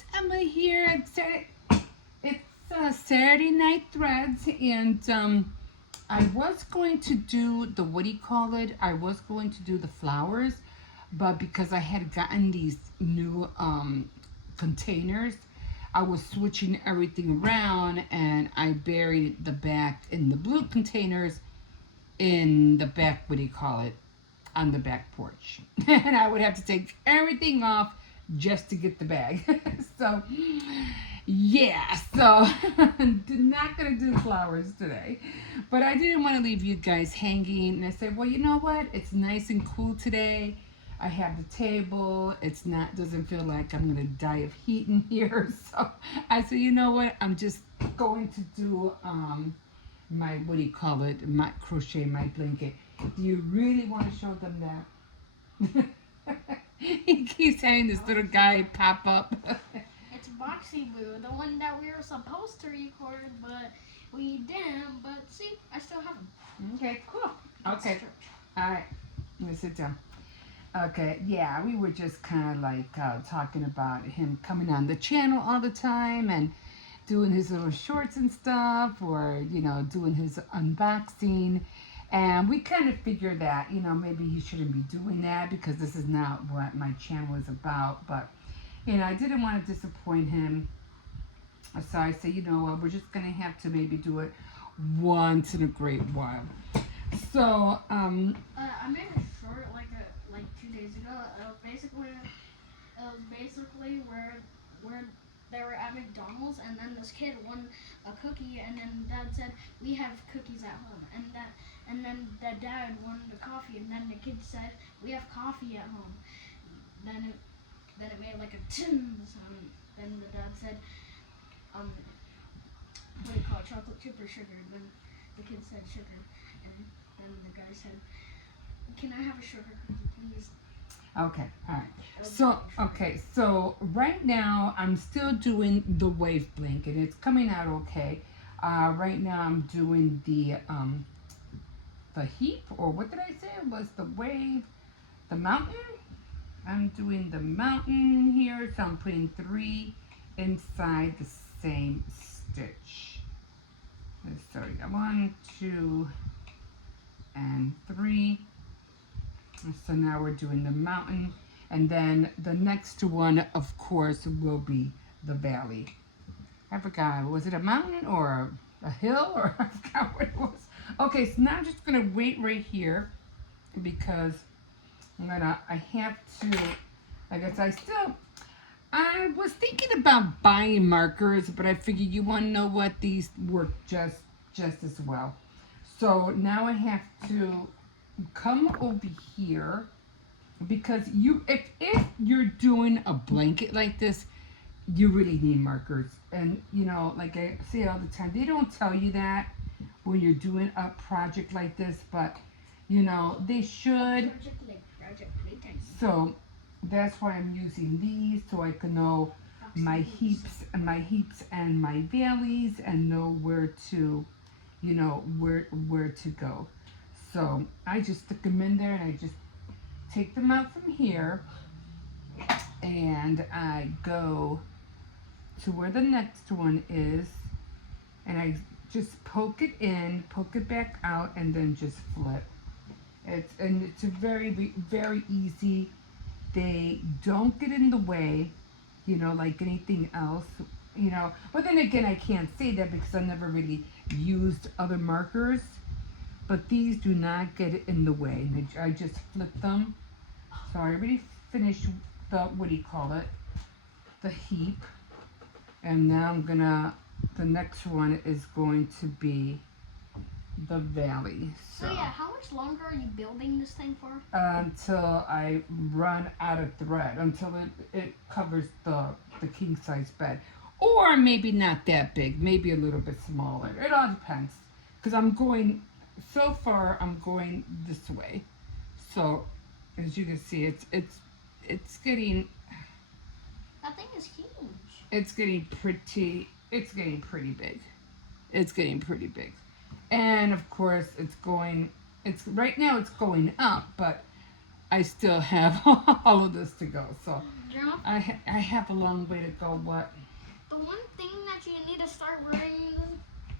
it's Emma here. It's Saturday Night Threads, and I was going to do the what do you call it? I was going to do the flowers, but because I had gotten these new containers, I was switching everything around, and I buried the back in the blue containers in the back. What do you call it? On the back porch. And I would have to take everything off just to get the bag. So, yeah, so not gonna do flowers today. But I didn't want to leave you guys hanging. And I said, well, you know what? It's nice and cool today. I have the table. It's not, doesn't feel like I'm gonna die of heat in here. So I said, you know what? I'm just going to do my, what do you call it? My crochet my blanket. Do you really want to show them that? He keeps having this little guy pop up. It's Boxy Boo, the one that we were supposed to record, but we didn't. But see, I still have him. Okay, cool. Okay. All right. Let me sit down. Okay, yeah, we were just kind of like talking about him coming on the channel all the time and doing his little shorts and stuff, or, you know, doing his unboxing. And we kind of figured that, you know, maybe he shouldn't be doing that because this is not what my channel is about. But, you know, I didn't want to disappoint him. So I said, you know what, we're just going to have to maybe do it once in a great while. So, I made a short like 2 days ago. It was basically where they were at McDonald's, and then this kid won a cookie, and then Dad said, we have cookies at home, and then the dad wanted a coffee, and then the kid said, we have coffee at home. Then it made like a tin sound. Then the dad said, what do you call it, chocolate chip or sugar? Then the kid said sugar, and then the guy said, can I have a sugar cookie, please? okay, all right. So right now I'm still doing the wave blanket. It's coming out okay. Right now I'm doing the heap, or what did I say? It was the wave, the mountain. I'm doing the mountain here, so I'm putting 3 inside the same stitch. So we got 1, 2, and 3. So now we're doing the mountain, and then the next one, of course, will be the valley. I forgot, was it a mountain or a hill, or I forgot what it was. Okay, so now I'm just gonna wait right here because I have to, I guess I was thinking about buying markers, but I figured you want to know what, these work just as well. So now I have to come over here because if you're doing a blanket like this, you really need markers. And you know, like I say all the time, they don't tell you that when you're doing a project like this, but you know, they should. So that's why I'm using these, so I can know my heaps and my valleys, and know where to, you know, where to go. So I just stick them in there, and I just take them out from here, and I go to where the next one is, and I just poke it in, poke it back out, and then just flip. It's very, very easy. They don't get in the way, you know, like anything else, you know. But then again, I can't say that because I've never really used other markers. But these do not get in the way. I just flip them. So I already finished the, what do you call it, the heap. And now the next one is going to be the valley. So yeah, how much longer are you building this thing for? Until I run out of thread, until it covers the king size bed. Or maybe not that big, maybe a little bit smaller. It all depends. Because so far I'm going this way. So as you can see, it's getting, that thing is huge. It's getting pretty big. It's getting pretty big. And of course it's right now it's going up, but I still have all of this to go. So Grandma, I have a long way to go. What? the one thing that you need to start learning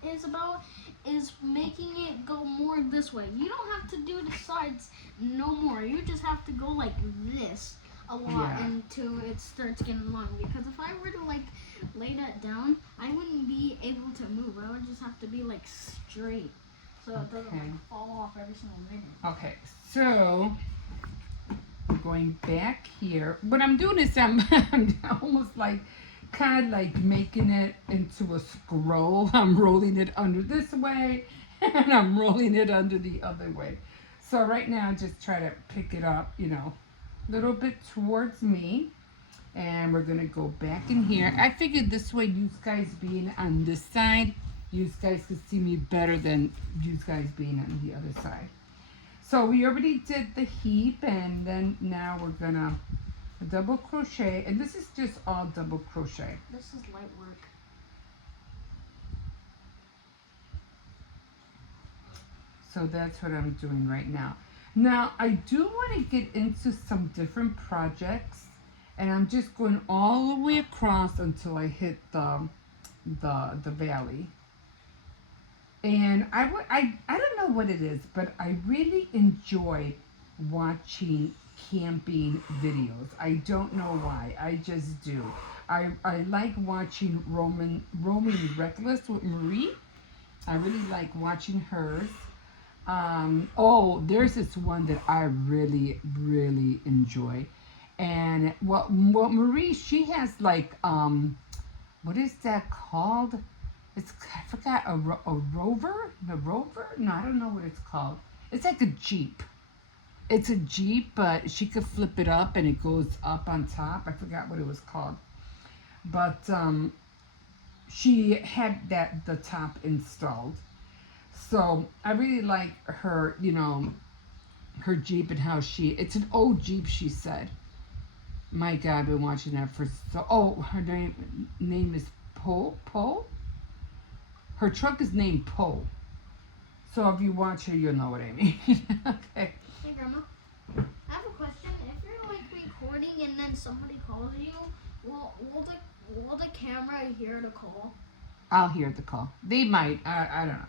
is making it go more this way. You don't have to do the sides no more. You just have to go like this a lot Yeah. until it starts getting long. Because if I were to like lay that down, I wouldn't be able to move. I would just have to be like straight, so it doesn't Okay. like fall off every single minute. Okay, so I'm going back here. What I'm doing is I'm almost like kind of like making it into a scroll. I'm rolling it under this way and I'm rolling it under the other way. So right now just try to pick it up, you know, a little bit towards me. And we're gonna go back in here. I figured this way, you guys being on this side, you guys could see me better than you guys being on the other side. So we already did the heap, and then now we're gonna double crochet, and this is just all double crochet. This is light work. So that's what I'm doing right now. Now I do want to get into some different projects, and I'm just going all the way across until I hit the valley. And I don't know what it is, but I really enjoy watching camping videos. I don't know why. I just do. I like watching Roaming Reckless with Marie. I really like watching hers. Oh, there's this one that I really, really enjoy. And what Marie, she has like, what is that called? It's, I forgot, a rover? The rover? No, I don't know what it's called. It's like a Jeep. It's a Jeep, but she could flip it up and it goes up on top. I forgot what it was called. But she had the top installed. So I really like her, you know, her Jeep and how it's an old Jeep, she said. My God, I've been watching that for her name is Poe? Her truck is named Poe. So if you watch her, you'll know what I mean. Okay. Hey, Grandma, I have a question. If you're like recording and then somebody calls you, will the camera hear the call? I'll hear the call. They might. I don't know.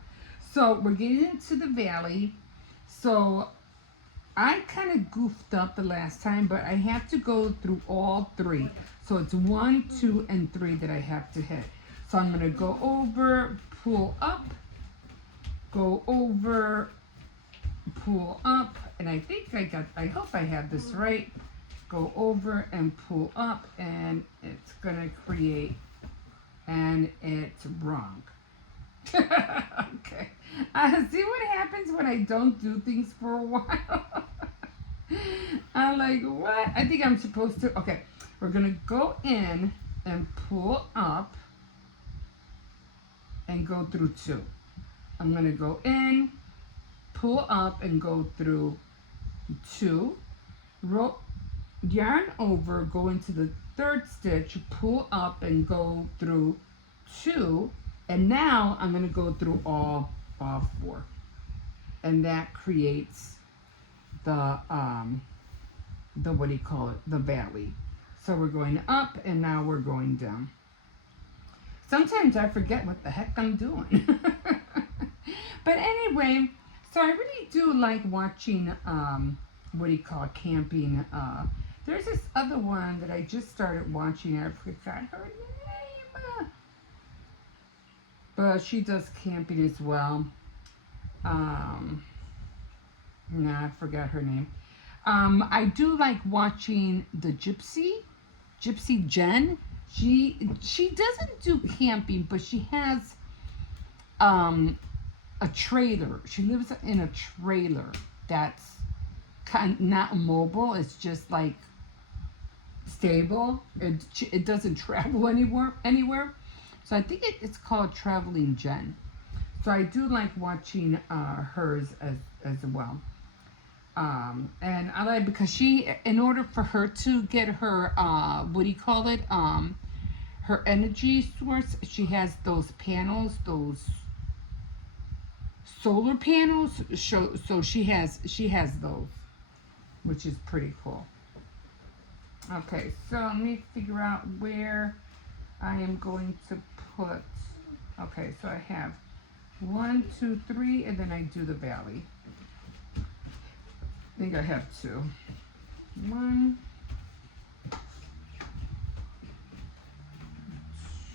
So we're getting into the valley. So I kind of goofed up the last time, but I have to go through all three. So it's 1, 2, and 3 that I have to hit. So I'm going to go over, pull up, go over, pull up, and I think I hope I have this right. Go over and pull up, and it's going to create, and it's wrong. Okay. See what happens when I don't do things for a while? I'm like, what? I think I'm supposed to. Okay, we're going to go in and pull up and go through 2. I'm going to go in, pull up, and go through 2. Yarn over, go into the 3rd stitch, pull up, and go through 2. And now I'm going to go through all 4. And that creates the what do you call it? The valley. So we're going up, and now we're going down. Sometimes I forget what the heck I'm doing. But anyway, so I really do like watching, what do you call it, camping. There's this other one that I just started watching. I forgot her name. But she does camping as well. No, I forgot her name. I do like watching the Gypsy Jen. She doesn't do camping, but she has a trailer. She lives in a trailer that's not mobile. It's just like stable. It doesn't travel anywhere. So I think it's called Traveling Jen. So I do like watching hers as well. And I like, because she, in order for her to get her, what do you call it? Her energy source, she has those panels, those solar panels. So she has those. which is pretty cool. Okay, so let me figure out where I am going to put. Okay, so I have 1, 2, 3, and then I do the valley. I think I have 2. 1,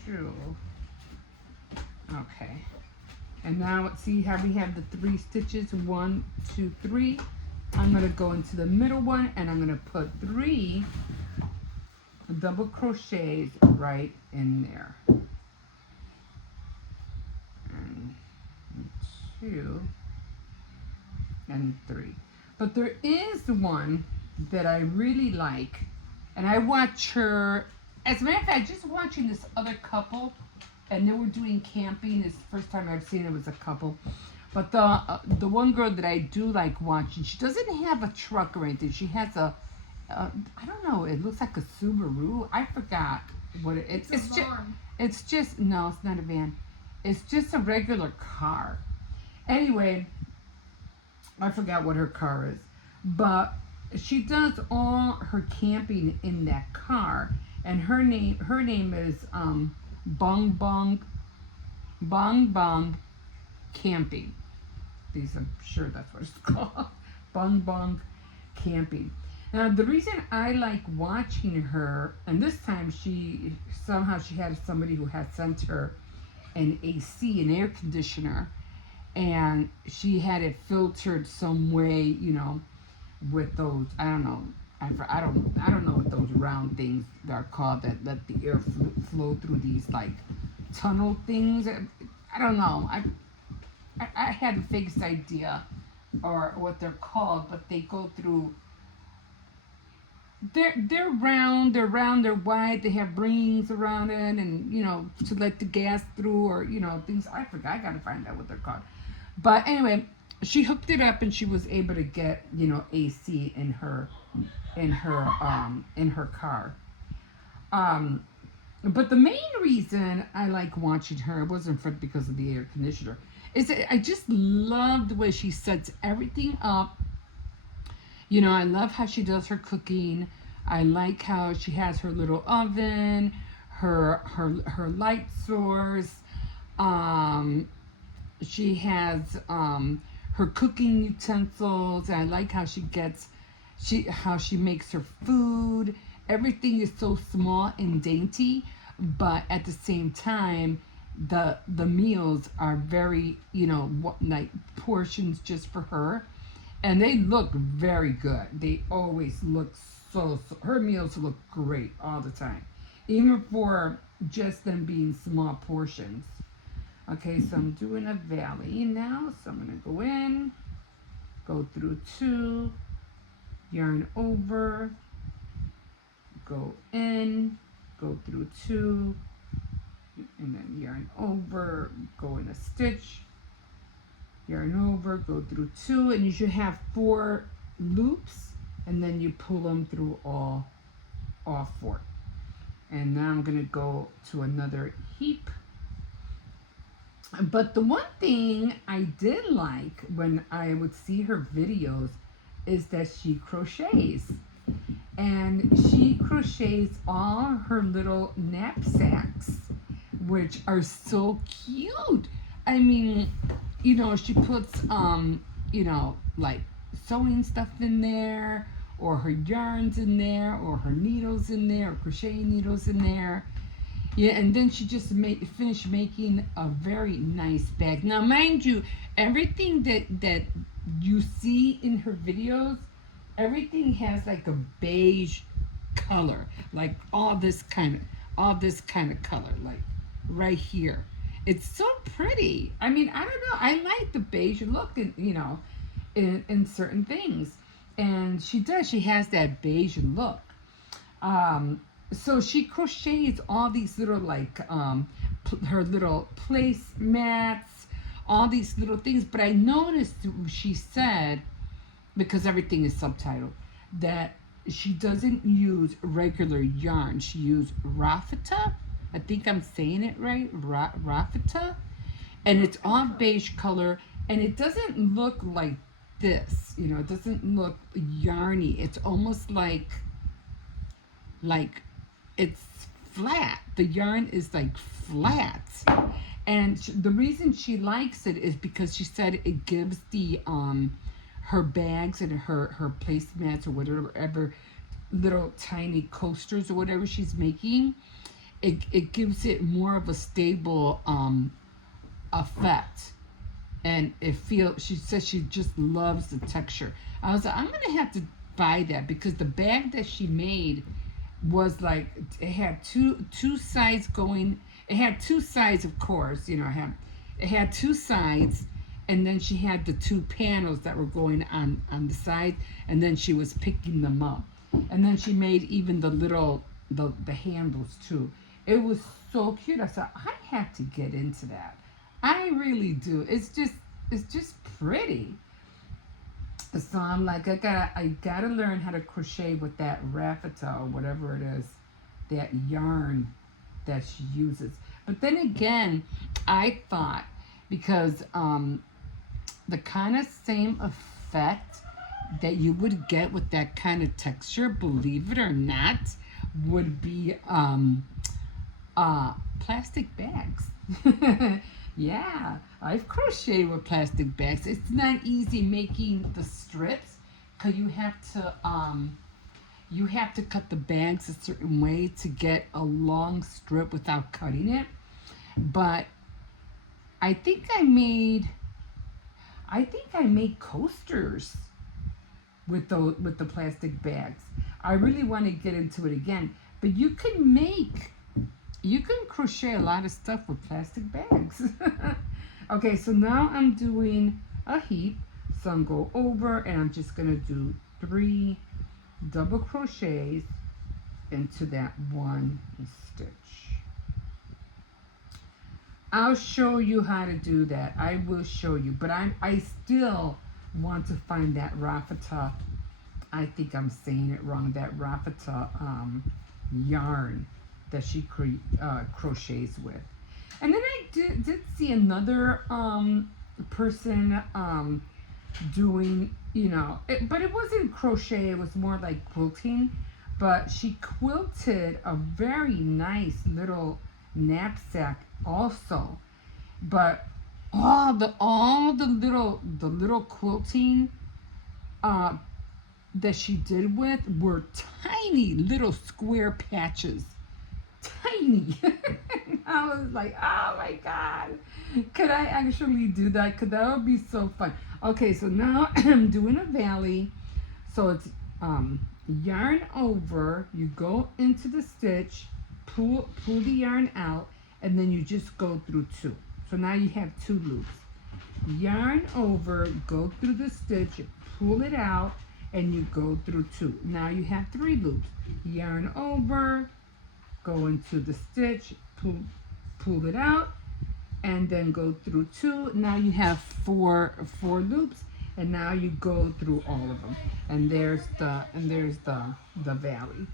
2. Okay. And now let's see how we have the 3 stitches. 1, 2, 3. I'm going to go into the middle one and I'm going to put 3 double crochets right in there. And 2 and 3. But there is one that I really like, and I watch her. As a matter of fact, just watching this other couple, and they were doing camping. It's the first time I've seen it was a couple. But the one girl that I do like watching, she doesn't have a truck or anything. She has I don't know. It looks like a Subaru. I forgot what it's. It's just no, it's not a van. It's just a regular car. Anyway, I forgot what her car is, but she does all her camping in that car, and her name is Bong Bong Camping. I'm sure that's what it's called. Bong Camping. Now the reason I like watching her, and this time she had somebody who had sent her an AC, an air conditioner, and she had it filtered some way, you know, with those, I don't know what those round things are called that let the air flow through these like tunnel things. I don't know. I had a fixed idea or what they're called, but they go through. They're round, they're wide, they have rings around it, and you know, to let the gas through, or you know, things. I forgot. I gotta find out what they're called. But anyway, she hooked it up and she was able to get, you know, AC in her car. But the main reason I like watching her wasn't because of the air conditioner. Is that I just love the way she sets everything up. You know, I love how she does her cooking. I like how she has her little oven, her light source. She has her cooking utensils. I like how how she makes her food. Everything is so small and dainty, but at the same time, the meals are very, you know, like portions just for her, and they look very good. They always look so her meals look great all the time, even for just them being small portions. Okay, so I'm doing a valley now, so I'm going to go in, go through 2, yarn over, go in, go through 2, and then yarn over, go in a stitch, yarn over, go through 2, and you should have 4 loops, and then you pull them through all 4. And now I'm going to go to another heap. But the one thing I did like when I would see her videos is that she crochets. And she crochets all her little knapsacks, which are so cute. I mean, you know, she puts, you know, like sewing stuff in there, or her yarns in there, or her needles in there, or crochet needles in there. Yeah, and then she just finished making a very nice bag. Now, mind you, everything that you see in her videos, everything has like a beige color, like all this kind of color, like right here. It's so pretty. I mean, I don't know. I like the beige look, you know, in certain things, and she does. She has that beige look. So she crochets all these little like her little place mats, all these little things. But I noticed she said, because everything is subtitled, that she doesn't use regular yarn. She used raffeta. I think I'm saying it right, raffeta, and it's all beige color, and it doesn't look like this. You know, it doesn't look yarny. It's almost like it's flat. The yarn is like flat. And the reason she likes it is because she said it gives the her bags and her placemats or whatever little tiny coasters or whatever she's making, it gives it more of a stable effect. And she says she just loves the texture. I was like, I'm gonna have to buy that because the bag that she made was like, it had two sides going. It had two sides, of course. You know, it had two sides, and then she had the two panels that were going on the side, and then she was picking them up, and then she made even the handles too. It was so cute. I said, I have to get into that. I really do. It's just pretty. So I'm like, I gotta learn how to crochet with that raffata or whatever it is, that yarn that she uses. But then again, I thought because the kind of same effect that you would get with that kind of texture, believe it or not, would be plastic bags. Yeah, I've crocheted with plastic bags. It's not easy making the strips because you have to cut the bags a certain way to get a long strip without cutting it. But I think I made coasters with the plastic bags. I really want to get into it again, but you can crochet a lot of stuff with plastic bags. Okay, so now I'm doing a heap. So I'm go over and I'm just gonna do 3 double crochets into that one stitch. I'll show you how to do that. I will show you, but I still want to find that raffata. I think I'm saying it wrong. That raffata yarn that she crochets with. And then I did see another person doing, but it wasn't crochet, it was more like quilting. But she quilted a very nice little knapsack also. But all the little quilting that she did with were tiny little square patches. Tiny. I was like, oh my god, could I actually do that? Cause that would be so fun. Okay, so now I'm doing a valley. So it's yarn over, you go into the stitch, pull the yarn out, and then you just go through 2. So now you have 2 loops. Yarn over, go through the stitch, pull it out, and you go through 2. Now you have 3 loops. Yarn over, go into the stitch, pull it out, and then go through 2. Now you have four loops, and now you go through all of them. And there's the valley.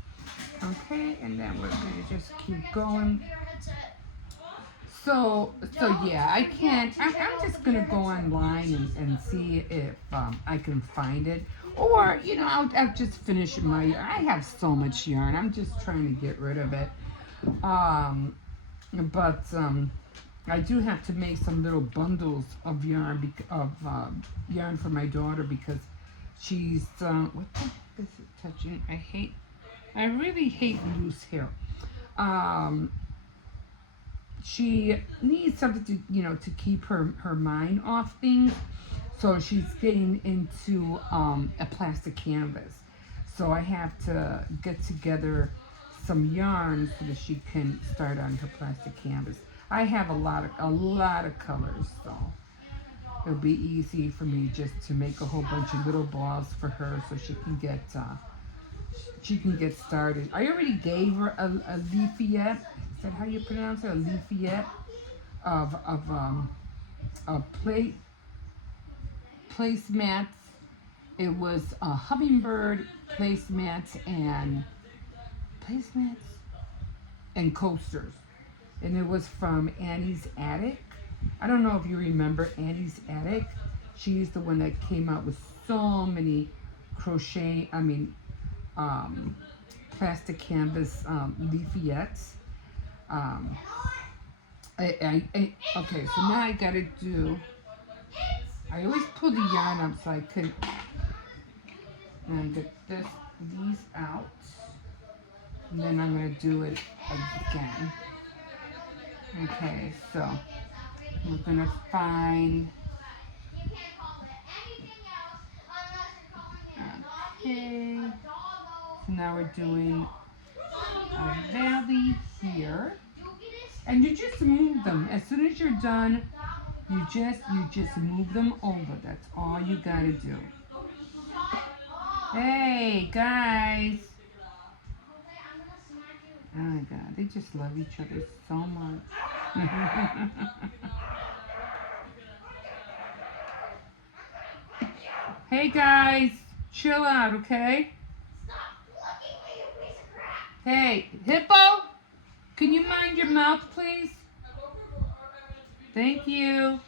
Okay, and then we're gonna just keep going. So yeah, I'm just gonna go online and see if I can find it. Or, I'll just finish my yarn. I have so much yarn. I'm just trying to get rid of it. But I do have to make some little bundles of yarn yarn for my daughter because she's what the heck is it touching? I really hate loose hair. She needs something to keep her mind off things. So she's getting into a plastic canvas. So I have to get together some yarn so that she can start on her plastic canvas. I have a lot of colors, so it'll be easy for me just to make a whole bunch of little balls for her so she can get started. I already gave her a leaflet. Is that how you pronounce it? A leaflet of placemats. It was a hummingbird placemats and coasters, and it was from Annie's Attic. I don't know if you remember Annie's Attic. She's the one that came out with so many crochet, plastic canvas leafiettes. Um, okay, so now I gotta do, I always pull the yarn up so I can, and get these out. And then I'm gonna do it again. Okay, so we're gonna find, okay, so now we're doing a valley here. And you just move them. As soon as you're done, you just move them over. That's all you gotta do. Hey guys. Oh my god, they just love each other so much. Hey guys, chill out, okay? Hey, Hippo, can you mind your mouth, please? Thank you.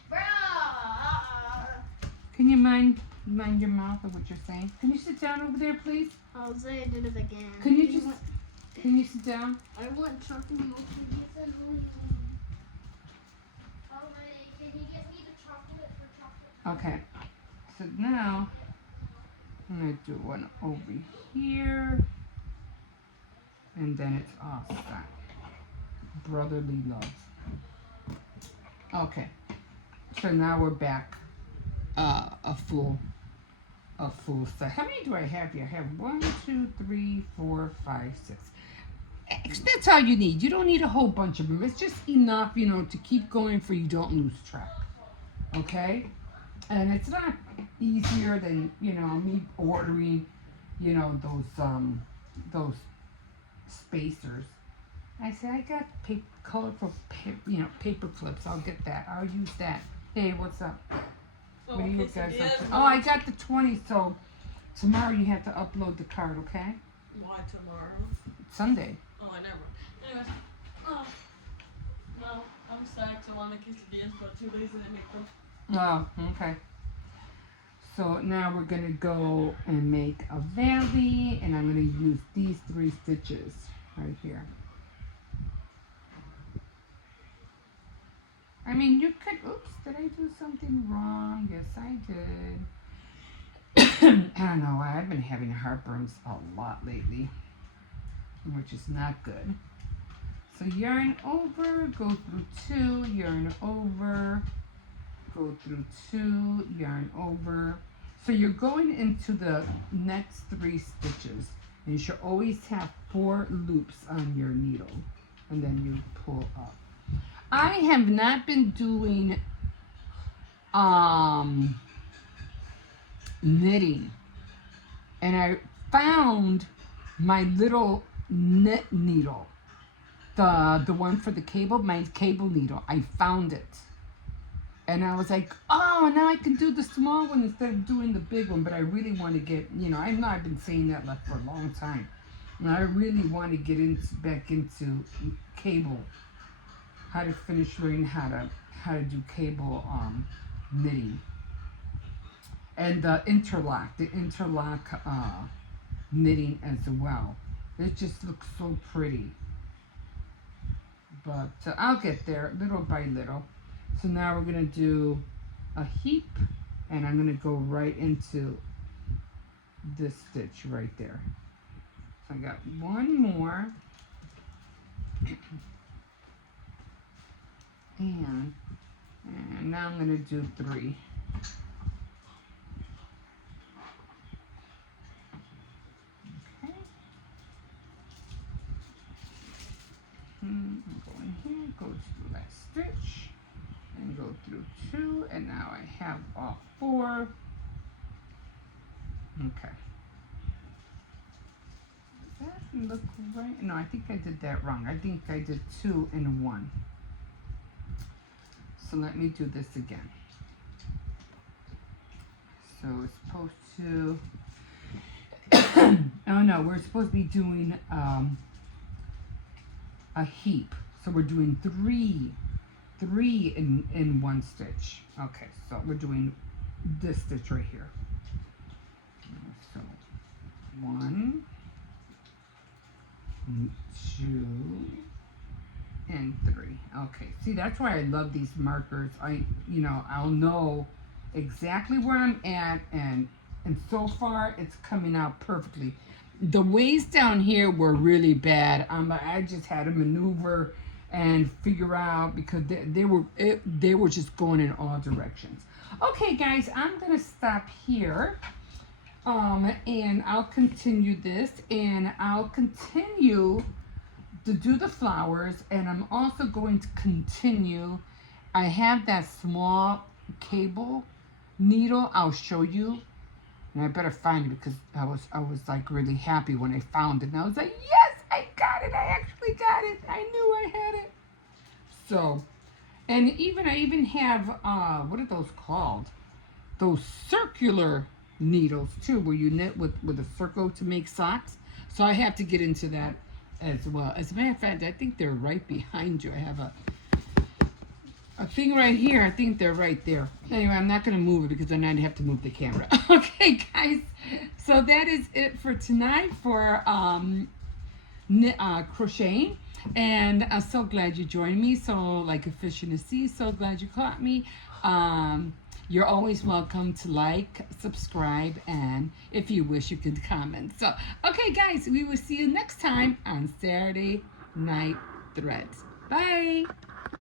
Can you mind your mouth of what you're saying? Can you sit down over there, please? Jose did it again. Can you sit down? I want chocolate milk. Can you get me the chocolate for chocolate? Okay. So now I'm gonna do one over here, and then it's all set. Brotherly love. Okay. So now we're back. A full set. How many do I have here? I have 1, 2, 3, 4, 5, 6. That's all you need. You don't need a whole bunch of them. It's just enough, to keep going for you don't lose track. Okay? And it's not easier than, me ordering, those spacers. I said, I got colorful, paper clips. I'll get that. I'll use that. Hey, what's up? What do you guys up to? Oh, I got the 20, so tomorrow you have to upload the card, okay? Why tomorrow? Sunday. Oh, I never. Anyways, no, I'm sad because I want to make quesadillas, but too lazy to make them. Oh, okay. So now we're going to go and make a valley, and I'm going to use these 3 stitches right here. I mean, you could, oops, did I do something wrong? Yes, I did. I don't know why, I've been having heartburns a lot lately, which is not good. So yarn over, go through 2, yarn over, go through 2, yarn over. So you're going into the next 3 stitches, and you should always have 4 loops on your needle, and then you pull up. I have not been doing knitting, and I found my little knit needle, the one for the cable, my cable needle. I found it, and I was like, oh, now I can do the small one instead of doing the big one. But I really want to get, I know I've been saying that for a long time, and I really want to get back into cable. How to finish learning how to do cable knitting, and the interlock knitting as well. It just looks so pretty, but I'll get there little by little. So now we're gonna do a heap, and I'm gonna go right into this stitch right there. So I got one more. And now I'm going to do 3. Okay. I'm going here, go to the last stitch, and go through 2, and now I have all 4. Okay. Does that look right? No, I think I did that wrong. I think I did 2 and 1. So let me do this again. So it's supposed to, oh no, we're supposed to be doing a heap. So we're doing 3 in 1 stitch. Okay, so we're doing this stitch right here. 1, 2, and 3. Okay, see, that's why I love these markers. I'll know exactly where I'm at, and so far it's coming out perfectly. The ways down here were really bad. I just had to maneuver and figure out because they were just going in all directions. Okay, guys, I'm gonna stop here. And I'll continue this, and I'll continue to do the flowers, and I'm also going to continue. I have that small cable needle. I'll show you, and I better find it because I was like really happy when I found it, and I was like, yes, I got it. I actually got it. I knew I had it. So, and I even have what are those called? Those circular needles too, where you knit with a circle to make socks. So I have to get into that as well. As a matter of fact, I think they're right behind you. I have a thing right here. I think they're right there. Anyway, I'm not going to move it because then I'd have to move the camera. Okay, guys. So that is it for tonight for crocheting. And I'm so glad you joined me. So like a fish in the sea. So glad you caught me. You're always welcome to like, subscribe, and if you wish, you can comment. So, okay, guys, we will see you next time on Saturday Night Threads. Bye.